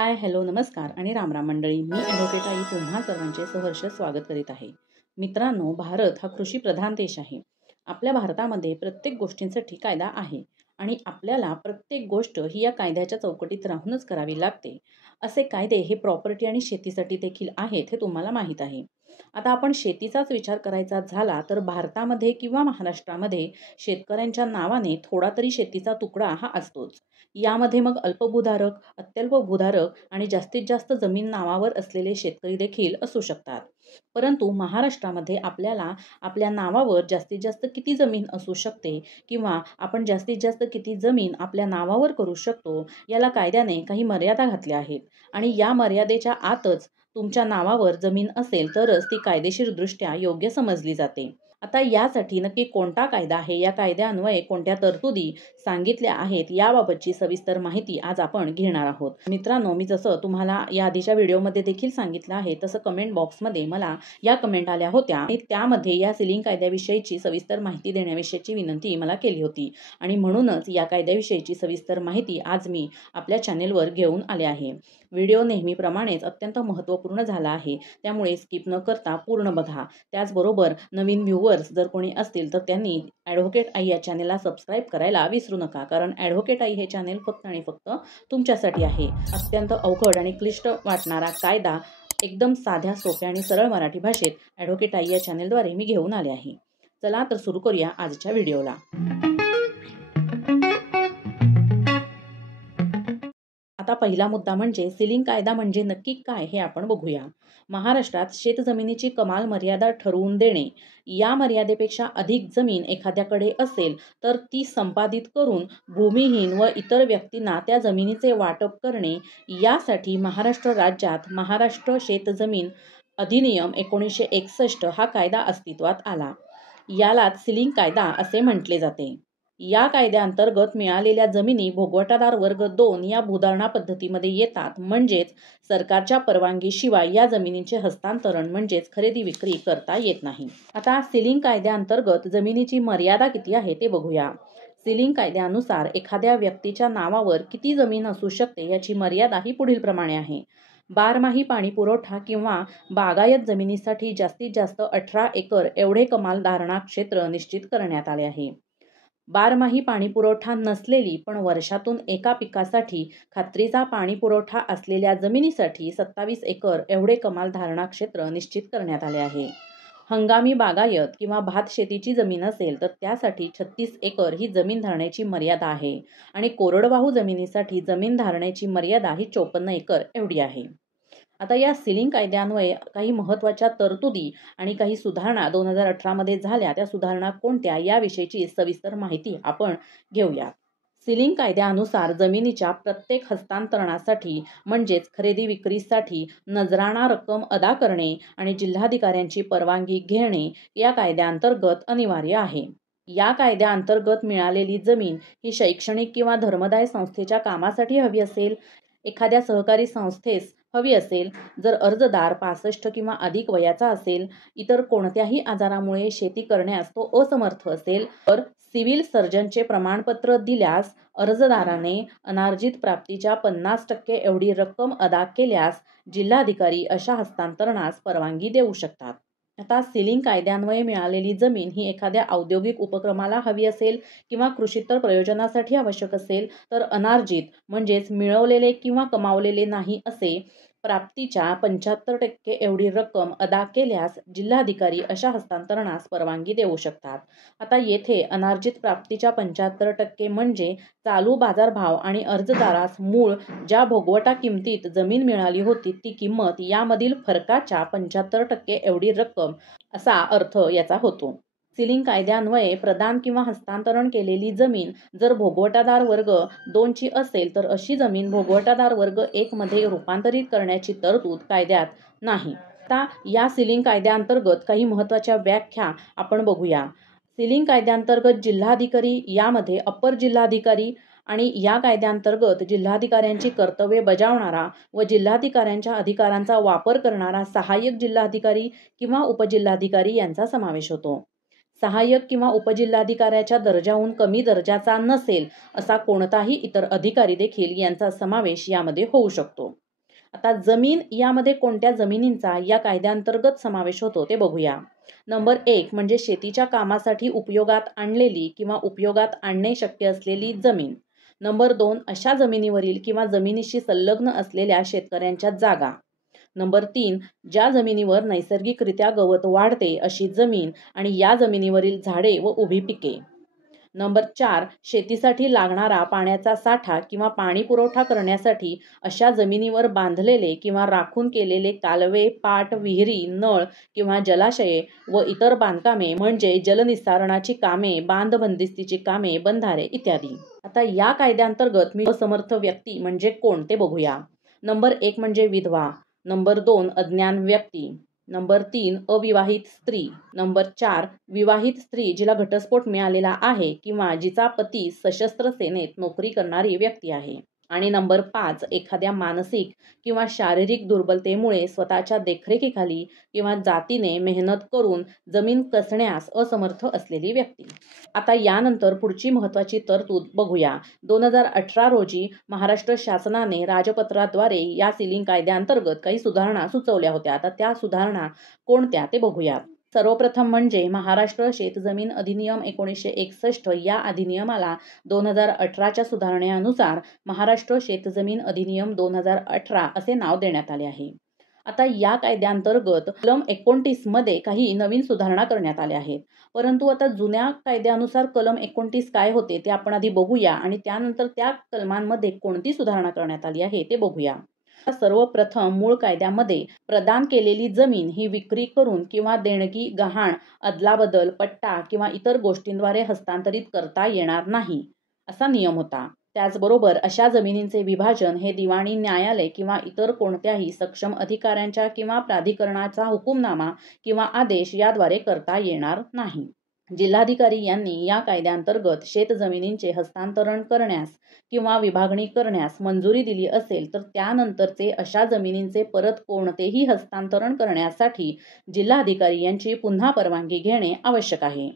हाय, hello, नमस्कार आणि रामराम मंडळी. मी ॲडव्होकेट आई तुम्हा सर्वांचे सहर्ष स्वागत करीत आहे. मित्रांनो, भारत हा कृषीप्रधान देश आहे. आपल्या भारतामध्ये प्रत्येक गोष्टींसाठी कायदा आहे आणि आपल्याला प्रत्येक गोष्ट ही या कायद्याच्या चौकटीत राहूनच करावी लागते. असे कायदे हे प्रॉपर्टी आणि शेतीसाठी देखील आहेत, हे तुम्हाला माहीत आहे. आता आपण शेतीचाच विचार करायचा झाला तर भारतामध्ये किंवा महाराष्ट्रामध्ये शेतकऱ्यांच्या नावाने थोडा तरी शेतीचा तुकडा हा असतोच. यामध्ये मग अल्पभूधारक, अत्यल्प भूधारक आणि जास्तीत जास्त जमीन नावावर असलेले शेतकरी देखील असू शकतात. परंतु महाराष्ट्रामध्ये आपल्याला आपल्या नावावर जास्तीत जास्त किती जमीन असू शकते किंवा आपण जास्तीत जास्त किती जमीन आपल्या नावावर करू शकतो, याला कायद्याने काही मर्यादा घातल्या आहेत आणि या मर्यादेच्या आतच तुमच्या नावावर जमीन असेल तरच ती कायदेशीरदृष्ट्या योग्य समजली जाते. आता यासाठी नक्की कोणता कायदा आहे, या कायद्यान्वये कोणत्या तरतुदी सांगितल्या आहेत, याबाबतची सविस्तर माहिती आज आपण घेणार आहोत. मित्रांनो, मी जसं तुम्हाला या आधीच्या व्हिडिओमध्ये देखील सांगितलं आहे तसं कमेंट बॉक्समध्ये मला या कमेंट आल्या होत्या आणि त्यामध्ये या सीलिंग कायद्याविषयीची सविस्तर माहिती देण्याविषयीची विनंती मला केली होती आणि म्हणूनच या कायद्याविषयीची सविस्तर माहिती आज मी आपल्या चॅनेलवर घेऊन आले आहे. व्हिडिओ नेहमीप्रमाणेच अत्यंत महत्त्वपूर्ण झाला आहे, त्यामुळे स्किप न करता पूर्ण बघा. त्याचबरोबर नवीन व्ह्यूवर्स जर कोणी असतील तर त्यांनी ॲडव्होकेट आई या चॅनेलला सबस्क्राईब करायला विसरू नका, कारण ॲडव्होकेट आई हे चॅनेल फक्त आणि फक्त तुमच्यासाठी आहे. अत्यंत अवघड आणि क्लिष्ट वाटणारा कायदा एकदम साध्या, सोप्या आणि सरळ मराठी भाषेत ॲडव्होकेट आई या चॅनेलद्वारे मी घेऊन आले आहे. चला तर सुरू करूया आजच्या व्हिडिओला. आता पहिला मुद्दा म्हणजे सीलिंग कायदा म्हणजे नक्की काय हे आपण बघूया. महाराष्ट्रात शेतजमिनीची कमाल मर्यादा ठरवून देणे. या मर्यादेपेक्षा अधिक जमीन एखाद्याकडे असेल तर ती संपादित करून भूमिहीन व इतर व्यक्तींना त्या जमिनीचे वाटप करणे, यासाठी महाराष्ट्र राज्यात महाराष्ट्र शेतजमीन अधिनियम 1961 हा कायदा अस्तित्वात आला. यालाच सीलिंग कायदा असे म्हटले जाते. या कायद्याअंतर्गत मिळालेल्या जमिनी भोगवटादार वर्ग 2 या भूधारणा पद्धतीमध्ये येतात, म्हणजेच सरकारच्या परवानगीशिवाय या जमिनीचे हस्तांतरण म्हणजेच खरेदी विक्री करता येत नाही. आता सीलिंग कायद्याअंतर्गत जमिनीची मर्यादा किती आहे ते बघूया. सीलिंग कायद्यानुसार एखाद्या व्यक्तीच्या नावावर किती जमीन असू शकते याची मर्यादा ही पुढील प्रमाणे आहे. बारमाही पाणीपुरवठा किंवा बागायत जमिनीसाठी जास्तीत जास्त 18 एकर एवढे कमाल धारणा क्षेत्र निश्चित करण्यात आले आहे. बारमाही पाणीपुरवठा नसलेली पण वर्षातून एका पिकासाठी खात्रीचा पाणीपुरवठा असलेल्या जमिनीसाठी 27 एकर एवढे कमाल धारणा क्षेत्र निश्चित करण्यात आले आहे. हंगामी बागायत किंवा भात शेतीची जमीन असेल तर त्यासाठी 36 एकर ही जमीन धारण्याची मर्यादा आहे आणि कोरडवाहू जमिनीसाठी जमीन धारण्याची मर्यादा ही 54 एकर एवढी आहे. आता या सीलिंग कायद्यान्वये काही महत्त्वाच्या तरतुदी आणि काही सुधारणा 2018 मध्ये झाल्या, त्या सुधारणा कोणत्या याविषयीची सविस्तर माहिती आपण घेऊया. सीलिंग कायद्यानुसार जमिनीच्या प्रत्येक हस्तांतरणासाठी म्हणजेच खरेदी विक्रीसाठी नजराणा रक्कम अदा करणे आणि जिल्हाधिकाऱ्यांची परवानगी घेणे या कायद्याअंतर्गत अनिवार्य आहे. या कायद्याअंतर्गत मिळालेली जमीन ही शैक्षणिक किंवा धर्मदाय संस्थेच्या कामासाठी हवी असेल, एखाद्या सहकारी संस्थेस हवी असेल, जर अर्जदार 65 किंवा अधिक वयाचा असेल, इतर कोणत्याही आजारामुळे शेती करण्यास तो असमर्थ असेल, तर सिव्हिल सर्जनचे प्रमाणपत्र दिल्यास अर्जदाराने अनार्जित प्राप्तीच्या 50% एवढी रक्कम अदा केल्यास जिल्हाधिकारी अशा हस्तांतरणास परवानगी देऊ शकतात. आता सीलिंग कायद्यान्वये मिळालेली जमीन ही एखाद्या औद्योगिक उपक्रमाला हवी असेल किंवा कृषीतर प्रयोजनासाठी आवश्यक असेल तर अनार्जित म्हणजेच मिळवलेले किंवा कमावलेले नाही असे प्राप्तीच्या 75% एवढी रक्कम अदा केल्यास जिल्हाधिकारी अशा हस्तांतरणास परवानगी देऊ शकतात. आता येथे अनार्जित प्राप्तीच्या 75% म्हणजे चालू बाजारभाव आणि अर्जदारास मूळ ज्या भोगवटा किमतीत जमीन मिळाली होती ती किंमत यामधील फरकाच्या 75% एवढी रक्कम असा अर्थ याचा होतो. सीलिंग कायद्यान्वये प्रदान किंवा हस्तांतरण केलेली जमीन जर भोगवटादार वर्ग 2 ची असेल तर अशी जमीन भोगवटादार वर्ग 1 मध्ये रूपांतरित करण्याची तरतूद कायद्यात नाही. आता या सीलिंग कायद्याअंतर्गत काही महत्त्वाच्या व्याख्या आपण बघूया. सीलिंग कायद्याअंतर्गत जिल्हाधिकारी यामध्ये अप्पर जिल्हाधिकारी आणि या कायद्याअंतर्गत जिल्हाधिकाऱ्यांची कर्तव्ये बजावणारा व जिल्हाधिकाऱ्यांच्या अधिकारांचा वापर करणारा सहाय्यक जिल्हाधिकारी किंवा उपजिल्हाधिकारी यांचा समावेश होतो. सहाय्यक किंवा उपजिल्हाधिकाऱ्याच्या दर्जाहून कमी दर्जाचा नसेल असा कोणताही इतर अधिकारी देखील यांचा समावेश यामध्ये होऊ शकतो. आता जमीन यामध्ये कोणत्या जमिनींचा या कायद्याअंतर्गत समावेश होतो ते बघूया. नंबर 1 म्हणजे शेतीच्या कामासाठी उपयोगात आणलेली किंवा उपयोगात आणणे शक्य असलेली जमीन. नंबर 2 अशा जमिनीवरील किंवा जमिनीशी संलग्न असलेल्या शेतकऱ्यांच्या जागा. नंबर 3 ज्या जमिनीवर नैसर्गिकरित्या गवत वाढते अशी जमीन आणि या जमिनीवरील झाडे व उभी पिके. नंबर 4 शेतीसाठी लागणारा पाण्याचा साठा किंवा पाणी पुरवठा करण्यासाठी अशा जमिनीवर बांधलेले किंवा राखून केलेले कालवे, पाट, विहिरी, नळ किंवा जलाशये व इतर बांधकामे म्हणजे जलनिस्सारणाची कामे, बांध बंदिस्तीची कामे, बंधारे इत्यादी. आता या कायद्याअंतर्गत मी असमर्थ व्यक्ती म्हणजे कोण ते बघूया. नंबर 1 म्हणजे विधवा. नंबर 2 अज्ञान व्यक्ती. नंबर 3 अविवाहित स्त्री. नंबर 4 विवाहित स्त्री जिला घटस्फोट मिळालेला आहे किंवा जिचा पती सशस्त्र सेनेत नोकरी करणारी व्यक्ती आहे. आणि नंबर 5 एखाद्या मानसिक किंवा शारीरिक दुर्बलतेमुळे स्वतःच्या देखरेखीखाली किंवा जातीने मेहनत करून जमीन कसण्यास असमर्थ असलेली व्यक्ती. आता यानंतर पुढची महत्त्वाची तरतूद बघूया. 2018 रोजी महाराष्ट्र शासनाने राजपत्राद्वारे या सीलिंग कायद्याअंतर्गत काही सुधारणा सुचवल्या होत्या. आता त्या सुधारणा कोणत्या ते बघूया. सर्वप्रथम म्हणजे महाराष्ट्र शेतजमीन अधिनियम 1961 या अधिनियमाला 2018च्या सुधारणेनुसार महाराष्ट्र शेतजमीन अधिनियम 2018 असे नाव देण्यात आले आहे. आता या कायद्याअंतर्गत कलम 29 मध्ये काही नवीन सुधारणा करण्यात आल्या आहेत. परंतु आता जुन्या कायद्यानुसार कलम 29 काय होते ते आपण आधी बघूया आणि त्यानंतर त्या कलमांमध्ये कोणती सुधारणा करण्यात आली आहे ते बघूया. सर्वप्रथम मूळ कायद्यामध्ये प्रदान केलेली जमीन ही विक्री करून किंवा देणगी, गहाण, अदलाबदल, पट्टा किंवा इतर गोष्टींद्वारे हस्तांतरित करता येणार नाही असा नियम होता. त्याचबरोबर अशा जमिनींचे विभाजन हे दिवाणी न्यायालय किंवा इतर कोणत्याही सक्षम अधिकाऱ्यांच्या किंवा प्राधिकरणाचा हुकुमनामा किंवा आदेश याद्वारे करता येणार नाही. जिल्हाधिकारी यांनी या कायद्याअंतर्गत शेतजमिनींचे हस्तांतरण करण्यास किंवा विभागणी करण्यास मंजुरी दिली असेल तर त्यानंतरचे अशा जमिनींचे परत कोणतेही हस्तांतरण करण्यासाठी जिल्हाधिकारी यांची पुन्हा परवानगी घेणे आवश्यक आहे.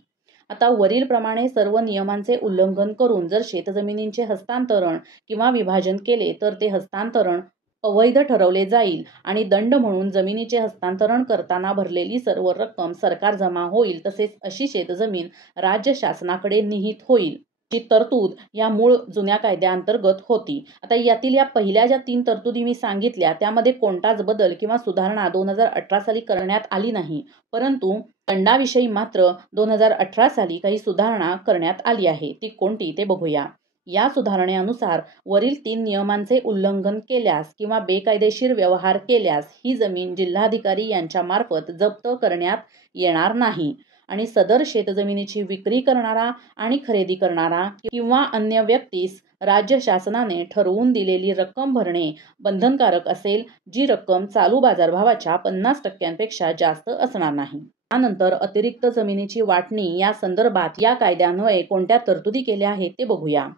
आता वरीलप्रमाणे सर्व नियमांचे उल्लंघन करून जर शेतजमिनींचे हस्तांतरण किंवा विभाजन केले तर ते हस्तांतरण अवैध ठरवले जाईल आणि दंड म्हणून जमिनीचे हस्तांतरण करताना भरलेली सर्व रक्कम सरकार जमा होईल. तसेच अशी शेतजमीन राज्य शासनाकडे निहित होईल. ही तरतूद या मूळ जुन्या कायद्याअंतर्गत होती. आता यातील या पहिल्या ज्या 3 तरतुदी मी सांगितल्या त्यामध्ये कोणताच बदल किंवा सुधारणा 2018 साली करण्यात आली नाही. परंतु दंडाविषयी मात्र 2018 साली काही सुधारणा करण्यात आली आहे. ती कोणती ते बघूया. या सुधारणेनुसार वरील 3 नियमांचे उल्लंघन केल्यास किंवा बेकायदेशीर व्यवहार केल्यास ही जमीन जिल्हाधिकारी यांच्या मार्फत जप्त करण्यात येणार नाही आणि सदर शेतजमिनीची विक्री करणारा आणि खरेदी करणारा किंवा अन्य व्यक्तीस राज्य शासनाने ठरवून दिलेली रक्कम भरणे बंधनकारक असेल, जी रक्कम चालू बाजारभावाच्या 50% जास्त असणार नाही. त्यानंतर अतिरिक्त जमिनीची वाटणी या संदर्भात या कायद्यान्वये कोणत्या तरतुदी केल्या आहेत ते बघूया.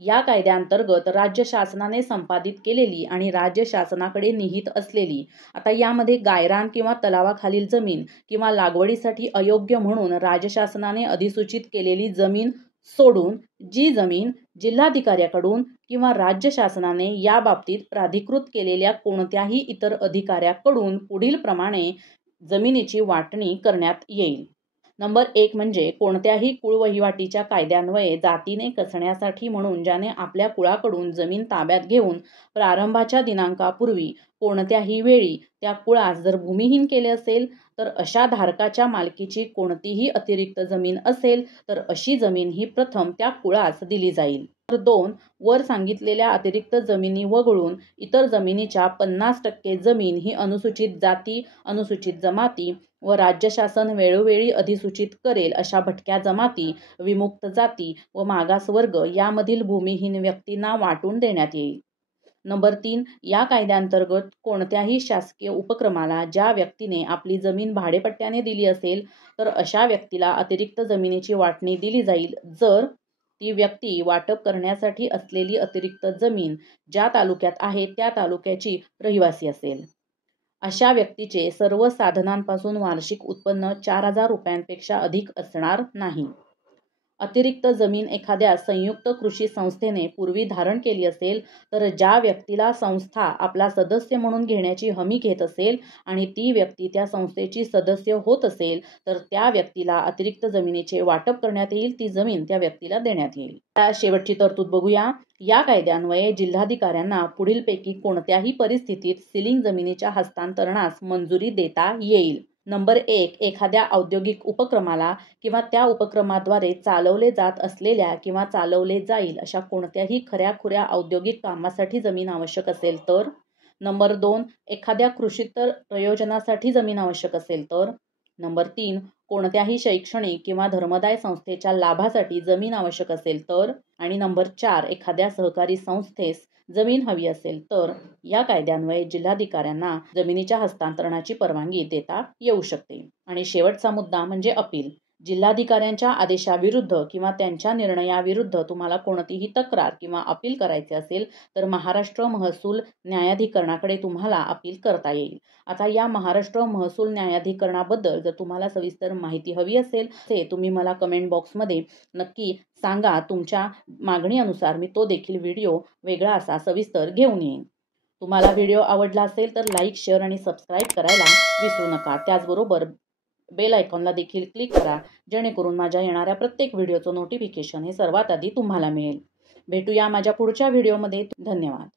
या कायद्याअंतर्गत राज्य शासनाने संपादित केलेली आणि राज्य शासनाकडे निहित असलेली, आता यामध्ये गायरान किंवा तलावाखालील जमीन किंवा लागवडीसाठी अयोग्य म्हणून राज्य शासनाने अधिसूचित केलेली जमीन सोडून जी जमीन जिल्हाधिकाऱ्याकडून किंवा राज्य शासनाने या बाबतीत प्राधिकृत केलेल्या कोणत्याही इतर अधिकाऱ्याकडून पुढील प्रमाणे जमिनीची वाटणी करण्यात येईल. नंबर 1 म्हणजे कोणत्याही कुळवहिवाटीच्या कायद्यान्वये जातीने कसण्यासाठी म्हणून ज्याने आपल्या कुळाकडून जमीन ताब्यात घेऊन प्रारंभाच्या दिनांकापूर्वी कोणत्याही वेळी त्या कुळास जर भूमिहीन केले असेल तर अशा धारकाच्या मालकीची कोणतीही अतिरिक्त जमीन असेल तर अशी जमीन ही प्रथम त्या कुळास दिली जाईल. नंबर 2 वर सांगितलेल्या अतिरिक्त जमिनी वगळून इतर जमिनीच्या 50% जमीन ही अनुसूचित जाती, अनुसूचित जमाती व राज्य शासन वेळोवेळी अधिसूचित करेल अशा भटक्या जमाती, विमुक्त जाती व मागासवर्ग यामधील भूमिहीन व्यक्तींना वाटून देण्यात येईल. नंबर 3 या कायद्याअंतर्गत कोणत्याही शासकीय उपक्रमाला ज्या व्यक्तीने आपली जमीन भाडेपट्ट्याने दिली असेल तर अशा व्यक्तीला अतिरिक्त जमिनीची वाटणी दिली जाईल जर ती व्यक्ती वाटप करण्यासाठी असलेली अतिरिक्त जमीन ज्या तालुक्यात आहे त्या तालुक्याची रहिवासी असेल. अशा व्यक्तीचे सर्व साधनांपासून वार्षिक उत्पन्न 4,000 रुपयांपेक्षा अधिक असणार नाही. अतिरिक्त जमीन एखाद्या संयुक्त कृषी संस्थेने पूर्वी धारण केली असेल तर ज्या व्यक्तीला संस्था आपला सदस्य म्हणून घेण्याची हमी घेत असेल आणि ती व्यक्ती त्या संस्थेची सदस्य होत असेल तर त्या व्यक्तीला अतिरिक्त जमिनीचे वाटप करण्यात येईल, ती जमीन त्या व्यक्तीला देण्यात येईल. शेवटची तरतूद बघूया. या कायद्यान्वये जिल्हाधिकाऱ्यांना पुढीलपैकी कोणत्याही परिस्थितीत सिलिंग जमिनीच्या हस्तांतरणास मंजुरी देता येईल. नंबर 1. एखाद्या औद्योगिक उपक्रमाला किंवा त्या उपक्रमाद्वारे चालवले जात असलेल्या किंवा चालवले जाईल अशा कोणत्याही खऱ्याखुऱ्या औद्योगिक कामासाठी जमीन आवश्यक असेल तर. नंबर 2. एखाद्या कृषीतर प्रयोजनासाठी जमीन आवश्यक असेल तर. नंबर 3. कोणत्याही शैक्षणिक किंवा धर्मदाय संस्थेच्या लाभासाठी जमीन आवश्यक असेल तर. आणि नंबर 4. एखाद्या सहकारी संस्थेस जमीन हवी असेल तर या कायद्यान्वये जिल्हाधिकाऱ्यांना जमिनीच्या हस्तांतरणाची परवानगी देता येऊ शकते. आणि शेवटचा मुद्दा म्हणजे अपील. जिल्हाधिकाऱ्यांच्या आदेशाविरुद्ध किंवा त्यांच्या निर्णयाविरुद्ध तुम्हाला कोणतीही तक्रार किंवा अपील करायचे असेल तर महाराष्ट्र महसूल न्यायाधिकरणाकडे तुम्हाला अपील करता येईल. आता या महाराष्ट्र महसूल न्यायाधिकरणाबद्दल जर तुम्हाला सविस्तर माहिती हवी असेल ते तुम्ही मला कमेंट बॉक्समध्ये नक्की सांगा. तुमच्या मागणीनुसार मी तो देखील व्हिडिओ वेगळा असा सविस्तर घेऊन येईन. तुम्हाला व्हिडिओ आवडला असेल तर लाईक, शेअर आणि सबस्क्राईब करायला विसरू नका. त्याचबरोबर बेल आयकॉनला देखील क्लिक करा जेणेकरून माझ्या येणाऱ्या प्रत्येक व्हिडिओचं नोटिफिकेशन हे सर्वात आधी तुम्हाला मिळेल. भेटूया माझ्या पुढच्या व्हिडिओमध्ये. धन्यवाद.